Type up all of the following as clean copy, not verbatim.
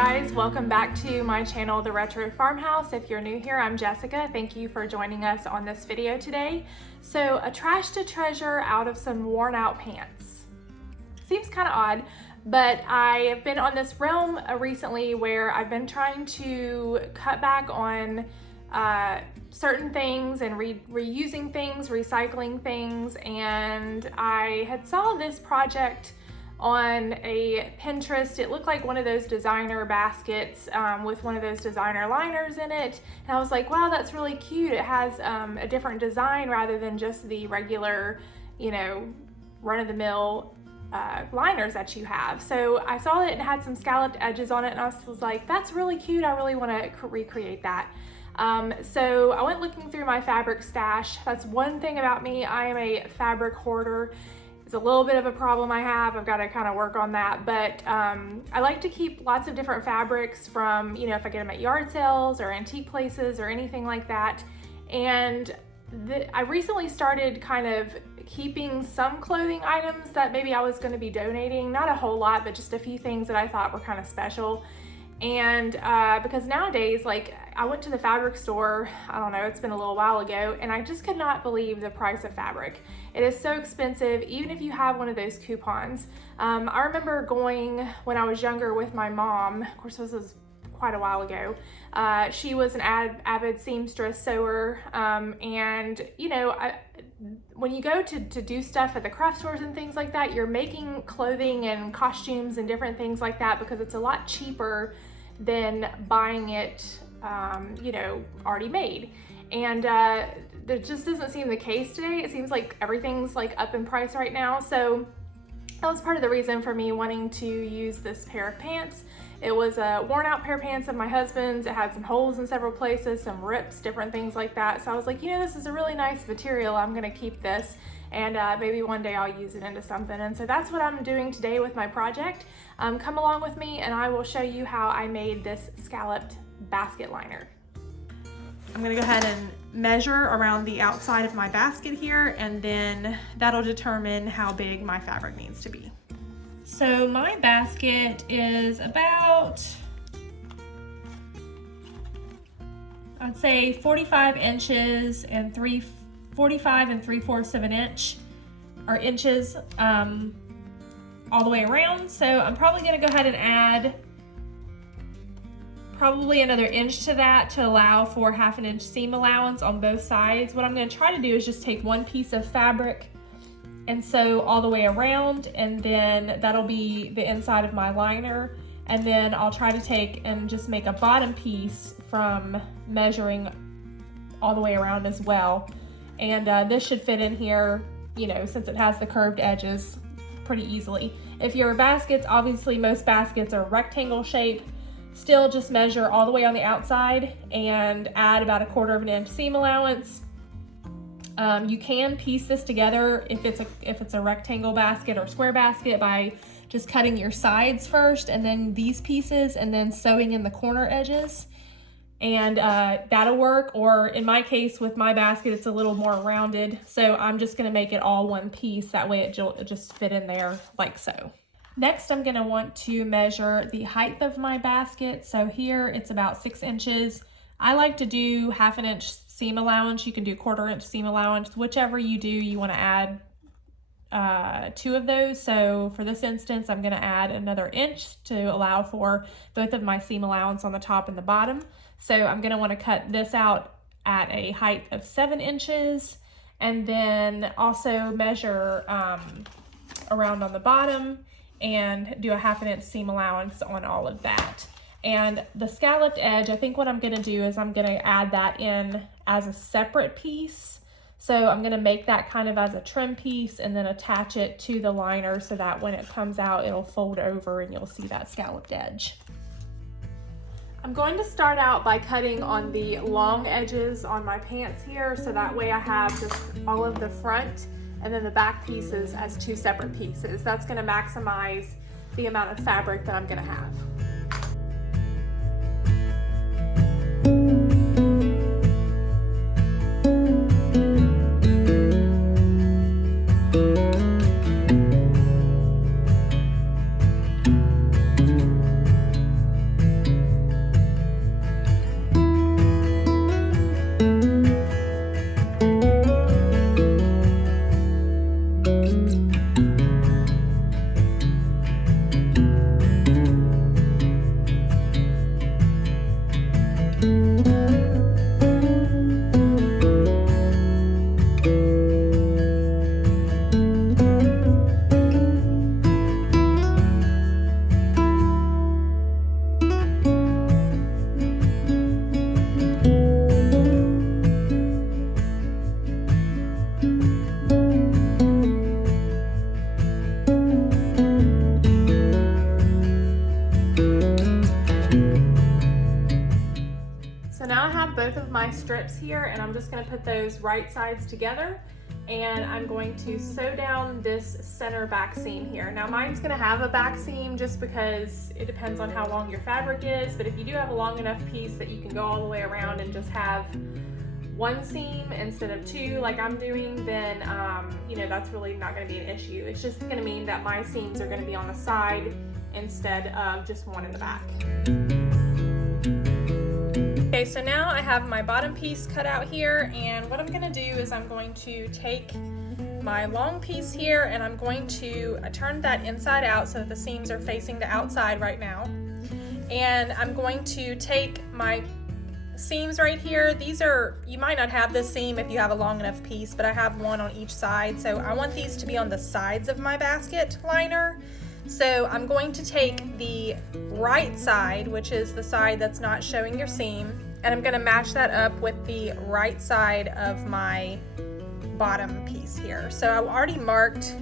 guys, welcome back to my channel, The Retro Farmhouse. If you're new here, I'm Jessica. Thank you for joining us on this video today. So, a trash to treasure out of some worn out pants. Seems kind of odd, but I have been on this realm recently where I've been trying to cut back on certain things and reusing things, recycling things, and I had saw this project on a Pinterest. It looked like one of those designer baskets with one of those designer liners in it, and I was like, wow, that's really cute. It has a different design rather than just the regular, you know, run-of-the-mill liners that you have. So I saw that it had some scalloped edges on it, and I was like, that's really cute. I really want to recreate that. So I went looking through my fabric stash. That's one thing about me. I am a fabric hoarder. It's a little bit of a problem I have. I've got to kind of work on that, but I like to keep lots of different fabrics from, you know, if I get them at yard sales or antique places or anything like that. And I recently started kind of keeping some clothing items that maybe I was going to be donating. Not a whole lot, but just a few things that I thought were kind of special. And because nowadays, like, I went to the fabric store, I don't know, it's been a little while ago, and I just could not believe the price of fabric. It is so expensive, even if you have one of those coupons. I remember going when I was younger with my mom. Of course, this was quite a while ago. She was an avid seamstress sewer, and you know, when you go to do stuff at the craft stores and things like that, you're making clothing and costumes and different things like that because it's a lot cheaper than buying it, you know, already made. And that just doesn't seem the case today. It seems like everything's like up in price right now. So that was part of the reason for me wanting to use this pair of pants. It was a worn out pair of pants of my husband's. It had some holes in several places, some rips, different things like that. So I was like, you know, this is a really nice material. I'm gonna keep this, and maybe one day I'll use it into something. And so that's what I'm doing today with my project. Come along with me and I will show you how I made this scalloped basket liner. I'm gonna go ahead and measure around the outside of my basket here, and then that'll determine how big my fabric needs to be. So my basket is about, I'd say 45 inches and 45 3/4 of an inch, or inches all the way around. So I'm probably gonna go ahead and add probably another inch to that to allow for 1/2 inch seam allowance on both sides. What I'm gonna try to do is just take one piece of fabric and sew all the way around, and then that'll be the inside of my liner. And then I'll try to take and just make a bottom piece from measuring all the way around as well. And this should fit in here, you know, since it has the curved edges, pretty easily. If your baskets, obviously most baskets are rectangle shape, still just measure all the way on the outside and add about 1/4 inch seam allowance. You can piece this together if it's a rectangle basket or square basket by just cutting your sides first and then these pieces and then sewing in the corner edges, and that'll work. Or in my case with my basket, it's a little more rounded, so I'm just going to make it all one piece. That way it'll just fit in there like so. Next, I'm going to want to measure the height of my basket. So here it's about 6 inches. I like to do 1/2 inch seam allowance. You can do 1/4 inch seam allowance, whichever you do. You want to add 2 of those. So for this instance, I'm going to add another inch to allow for both of my seam allowance on the top and the bottom. So I'm going to want to cut this out at a height of 7 inches, and then also measure around on the bottom and do a 1/2 inch seam allowance on all of that. And the scalloped edge, I think what I'm gonna do is I'm gonna add that in as a separate piece. So I'm gonna make that kind of as a trim piece and then attach it to the liner so that when it comes out, it'll fold over and you'll see that scalloped edge. I'm going to start out by cutting on the long edges on my pants here, so that way I have just all of the front and then the back pieces as 2 separate pieces. That's gonna maximize the amount of fabric that I'm gonna have. my strips here, and I'm just going to put those right sides together, and I'm going to sew down this center back seam here. Now mine's going to have a back seam just because it depends on how long your fabric is, but if you do have a long enough piece that you can go all the way around and just have one seam instead of two like I'm doing, then you know, that's really not going to be an issue. It's just going to mean that my seams are going to be on the side instead of just one in the back. Okay, so now I have my bottom piece cut out here, and what I'm going to do is I'm going to take my long piece here and I'm going to turn that inside out so that the seams are facing the outside right now. And I'm going to take my seams right here. These are, you might not have this seam if you have a long enough piece, but I have one on each side. So I want these to be on the sides of my basket liner. So I'm going to take the right side, which is the side that's not showing your seam, and I'm going to match that up with the right side of my bottom piece here. So I've already marked,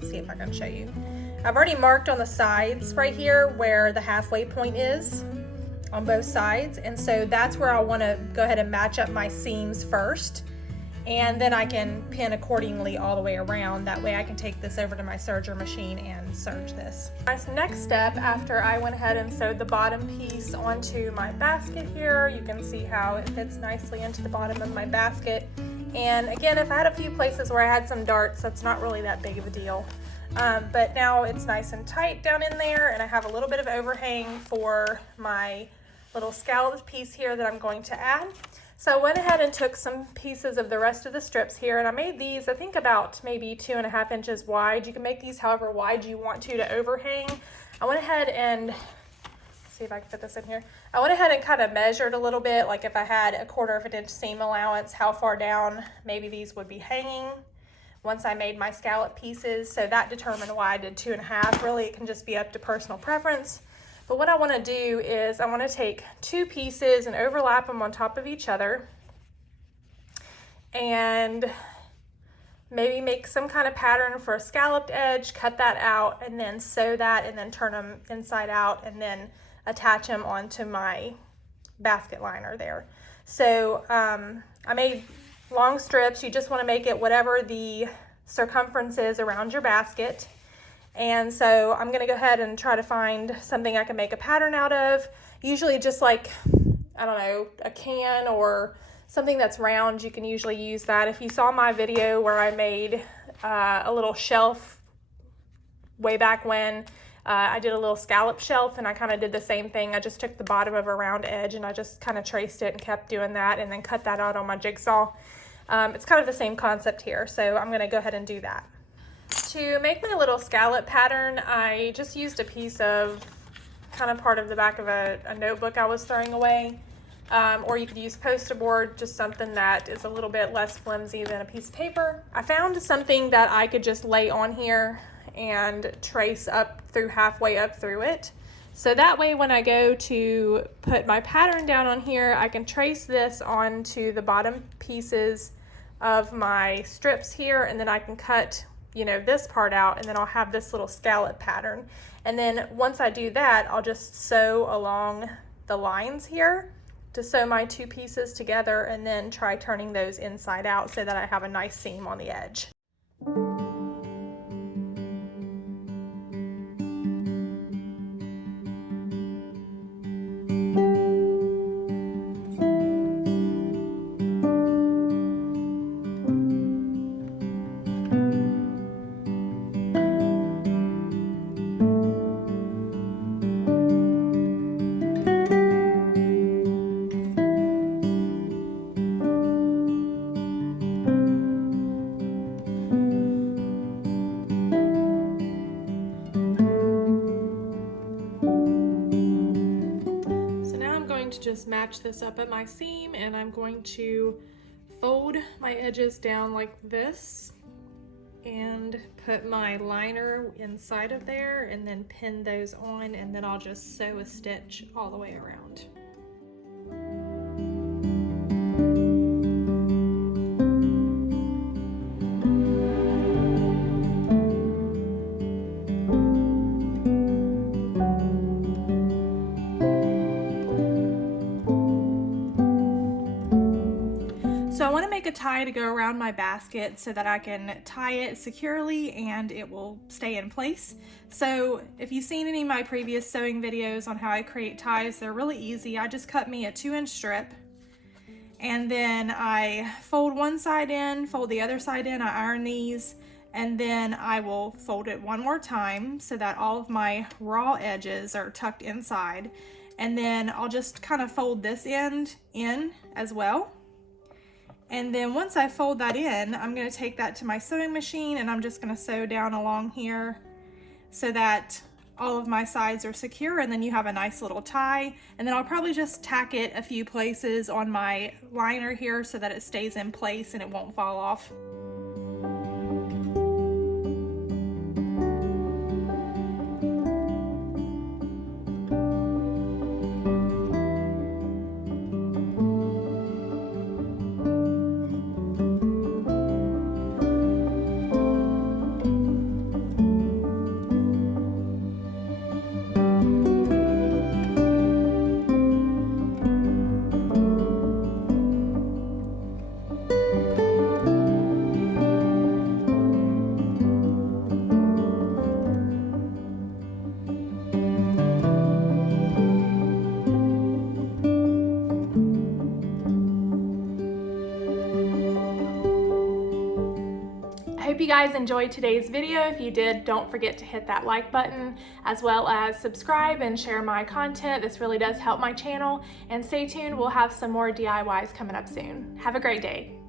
let's see if I can show you. I've already marked on the sides right here where the halfway point is on both sides, and so that's where I want to go ahead and match up my seams first, and then I can pin accordingly all the way around. That way I can take this over to my serger machine and serge this. My next step, after I went ahead and sewed the bottom piece onto my basket here, you can see how it fits nicely into the bottom of my basket. And again, if I had a few places where I had some darts, that's not really that big of a deal. But now it's nice and tight down in there, and I have a little bit of overhang for my little scalloped piece here that I'm going to add. So I went ahead and took some pieces of the rest of the strips here, and I made these, I think, about maybe 2.5 inches wide. You can make these however wide you want to overhang. I went ahead and, see if I can fit this in here. I went ahead and kind of measured a little bit, like if I had a 1/4 inch seam allowance, how far down maybe these would be hanging once I made my scallop pieces. So that determined why I did 2.5. Really, it can just be up to personal preference. But what I want to do is I want to take two pieces and overlap them on top of each other, and maybe make some kind of pattern for a scalloped edge, cut that out, and then sew that, and then turn them inside out, and then attach them onto my basket liner there. So I made long strips. You just want to make it whatever the circumference is around your basket. And so I'm going to go ahead and try to find something I can make a pattern out of. Usually just like, I don't know, a can or something that's round, you can usually use that. If you saw my video where I made a little shelf way back when, I did a little scallop shelf, and I kind of did the same thing. I just took the bottom of a round edge and I just kind of traced it and kept doing that, and then cut that out on my jigsaw. It's kind of the same concept here, so I'm going to go ahead and do that. To make my little scallop pattern, I just used a piece of kind of part of the back of a notebook I was throwing away, or you could use poster board, just something that is a little bit less flimsy than a piece of paper. I found something that I could just lay on here and trace up through halfway up through it. So that way when I go to put my pattern down on here, I can trace this onto the bottom pieces of my strips here, and then I can cut, you know, this part out, and then I'll have this little scallop pattern. And then once I do that, I'll just sew along the lines here to sew my two pieces together, and then try turning those inside out so that I have a nice seam on the edge. Just match this up at my seam, and I'm going to fold my edges down like this and put my liner inside of there, and then pin those on, and then I'll just sew a stitch all the way around. a tie to go around my basket so that I can tie it securely and it will stay in place. So if you've seen any of my previous sewing videos on how I create ties, they're really easy. I just cut me a 2-inch strip, and then I fold one side in, fold the other side in, I iron these, and then I will fold it one more time so that all of my raw edges are tucked inside. And then I'll just kind of fold this end in as well. And then once I fold that in, I'm going to take that to my sewing machine and I'm just going to sew down along here so that all of my sides are secure, and then you have a nice little tie. And then I'll probably just tack it a few places on my liner here so that it stays in place and it won't fall off. I hope you guys enjoyed today's video. If you did, don't forget to hit that like button, as well as subscribe and share my content. This really does help my channel. And stay tuned, we'll have some more DIYs coming up soon. Have a great day.